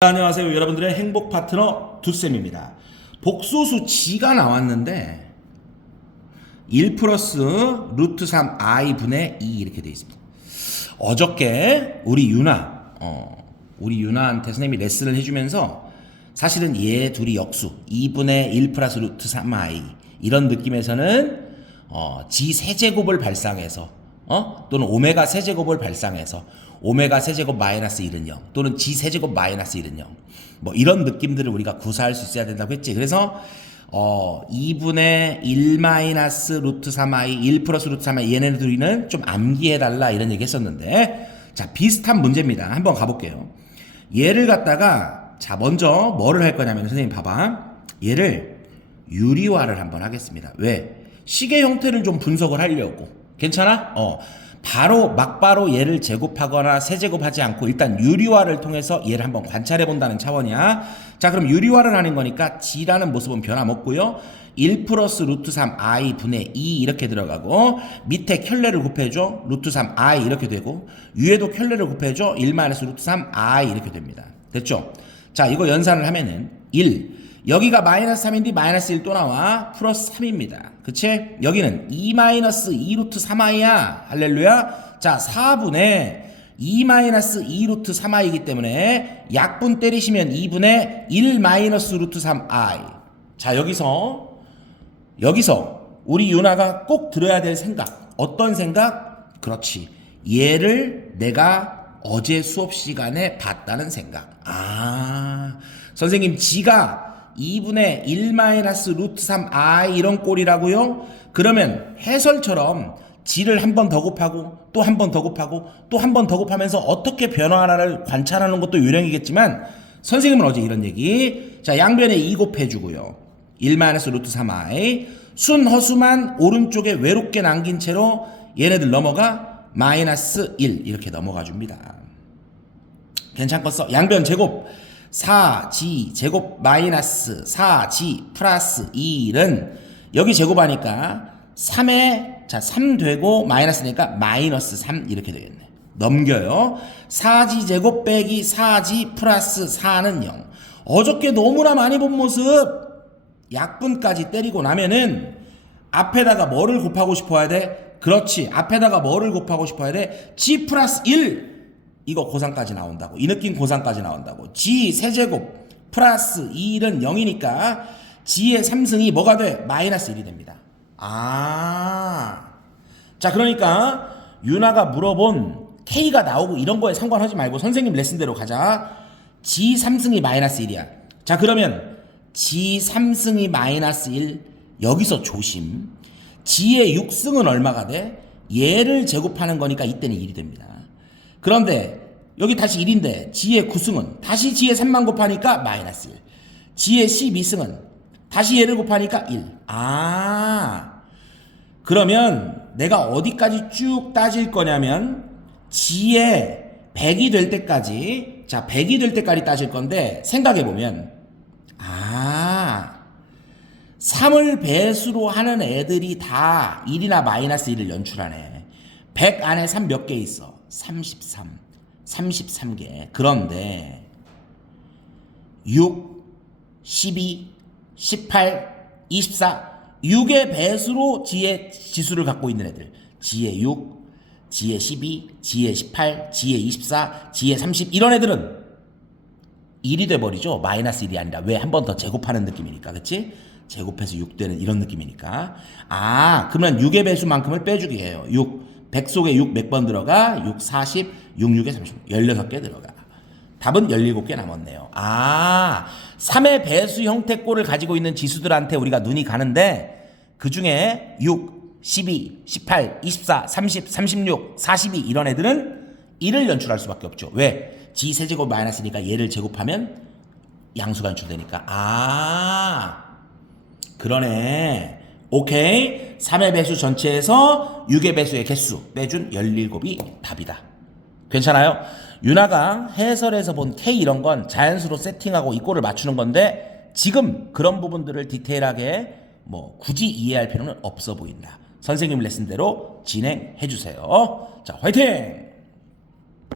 안녕하세요. 여러분들의 행복 파트너 두쌤입니다. 복소수 G가 나왔는데 1 플러스 루트 3 i 분의 2 이렇게 되어 있습니다. 어저께 우리 유나, 어, 우리 유나한테 선생님이 레슨을 해주면서 사실은 얘 둘이 역수 2분의 1 플러스 루트 3 i 이런 느낌에서는 어, G 세제곱을 발상해서 어? 또는 오메가 세제곱을 발상해서 오메가 세제곱 마이너스 1은 0 또는 G 세제곱 마이너스 1은 0 뭐 이런 느낌들을 우리가 구사할 수 있어야 된다고 했지. 그래서 어 2분의 1 마이너스 루트 3i 1 플러스 루트 3i 얘네 둘이는 좀 암기해달라 이런 얘기 했었는데 자 비슷한 문제입니다. 한번 가볼게요. 얘를 갖다가 자 먼저 뭐를 할 거냐면 선생님 봐봐. 얘를 유리화를 한번 하겠습니다. 왜? 시계 형태를 좀 분석을 하려고. 괜찮아? 어. 바로 막바로 얘를 제곱하거나 세제곱하지 않고 일단 유리화를 통해서 얘를 한번 관찰해 본다는 차원이야. 자, 그럼 유리화를 하는 거니까 G라는 모습은 변함없고요. 1 플러스 루트 3 i 분의 2 이렇게 들어가고 밑에 켤레를 곱해줘 루트 3 i 이렇게 되고 위에도 켤레를 곱해줘 1 마이너스 루트 3 i 이렇게 됩니다. 됐죠? 자, 이거 연산을 하면은 1 여기가 마이너스 3인데 마이너스 1 또 나와 플러스 3입니다. 그치? 여기는 2 마이너스 2 루트 3i야. 할렐루야. 자 4분의 2 마이너스 2 루트 3i이기 때문에 약분 때리시면 2분의 1 마이너스 루트 3i. 자 여기서 여기서 우리 유나가 꼭 들어야 될 생각. 어떤 생각? 그렇지. 얘를 내가 어제 수업 시간에 봤다는 생각. 아, 선생님, 지가 2분의 1 마이너스 루트 3 i 이런 꼴이라고요? 그러면 해설처럼 지를 한 번 더 곱하고 또 한 번 더 곱하고 또 한 번 더 곱하면서 어떻게 변화하나를 관찰하는 것도 요령이겠지만 선생님은 어제 이런 얘기 자 양변에 2 곱해주고요 1 마이너스 루트 3i 순 허수만 오른쪽에 외롭게 남긴 채로 얘네들 넘어가 마이너스 1 이렇게 넘어가 줍니다 괜찮겠어 양변 제곱 4g 제곱 마이너스 4g 플러스 2는 여기 제곱하니까 3에 자, 3 되고 마이너스니까 마이너스 3 이렇게 되겠네. 넘겨요. 4g 제곱 빼기 4g 플러스 4는 0. 어저께 너무나 많이 본 모습 약분까지 때리고 나면은 앞에다가 뭐를 곱하고 싶어야 돼? 그렇지. 앞에다가 뭐를 곱하고 싶어야 돼? g 플러스 1 이거 고상까지 나온다고. 이 느낌 고상까지 나온다고. g 세제곱 플러스 2는 0이니까 g의 3승이 뭐가 돼? 마이너스 1이 됩니다. 아. 자, 그러니까 유나가 물어본 K가 나오고 이런 거에 상관하지 말고 선생님 레슨대로 가자. G 3승이 마이너스 1이야. 자, 그러면 G 3승이 마이너스 1 여기서 조심. G의 6승은 얼마가 돼? 얘를 제곱하는 거니까 이때는 1이 됩니다. 그런데 여기 다시 1인데 G의 9승은 다시 G의 3만 곱하니까 마이너스 1. G의 12승은 다시 얘를 곱하니까 1. 아. 그러면 내가 어디까지 쭉 따질 거냐면 G의 100이 될 때까지 자, 100이 될 때까지 따질 건데 생각해 보면 아. 3을 배수로 하는 애들이 다 1이나 마이너스 1을 연출하네. 100 안에 3 몇 개 있어? 33. 33개. 그런데 6, 12, 18, 24, 6의 배수로 G의 지수를 갖고 있는 애들. G의 6, G의 12, G의 18, G의 24, G의 30 이런 애들은 1이 돼버리죠. 마이너스 1이 아니라 왜 한 번 더 제곱하는 느낌이니까 그치? 제곱해서 6 되는 이런 느낌이니까 아 그러면 6의 배수만큼을 빼주게 해요. 6 100 속에 6 몇 번 들어가? 6, 40, 6, 6에 30 16개 들어가. 답은 17개 남았네요. 아, 3의 배수 형태 꼴을 가지고 있는 지수들한테 우리가 눈이 가는데 그 중에 6, 12, 18, 24, 30, 36, 42 이런 애들은 1을 연출할 수 밖에 없죠. 왜? G 세제곱 마이너스니까 얘를 제곱하면 양수가 연출되니까. 아, 그러네. 오케이. 3의 배수 전체에서 6의 배수의 개수 빼준 17이 답이다. 괜찮아요? 유나가 해설에서 본 K 이런 건 자연수로 세팅하고 이 꼴을 맞추는 건데 지금 그런 부분들을 디테일하게 뭐 굳이 이해할 필요는 없어 보인다. 선생님 레슨대로 진행해 주세요. 자, 화이팅!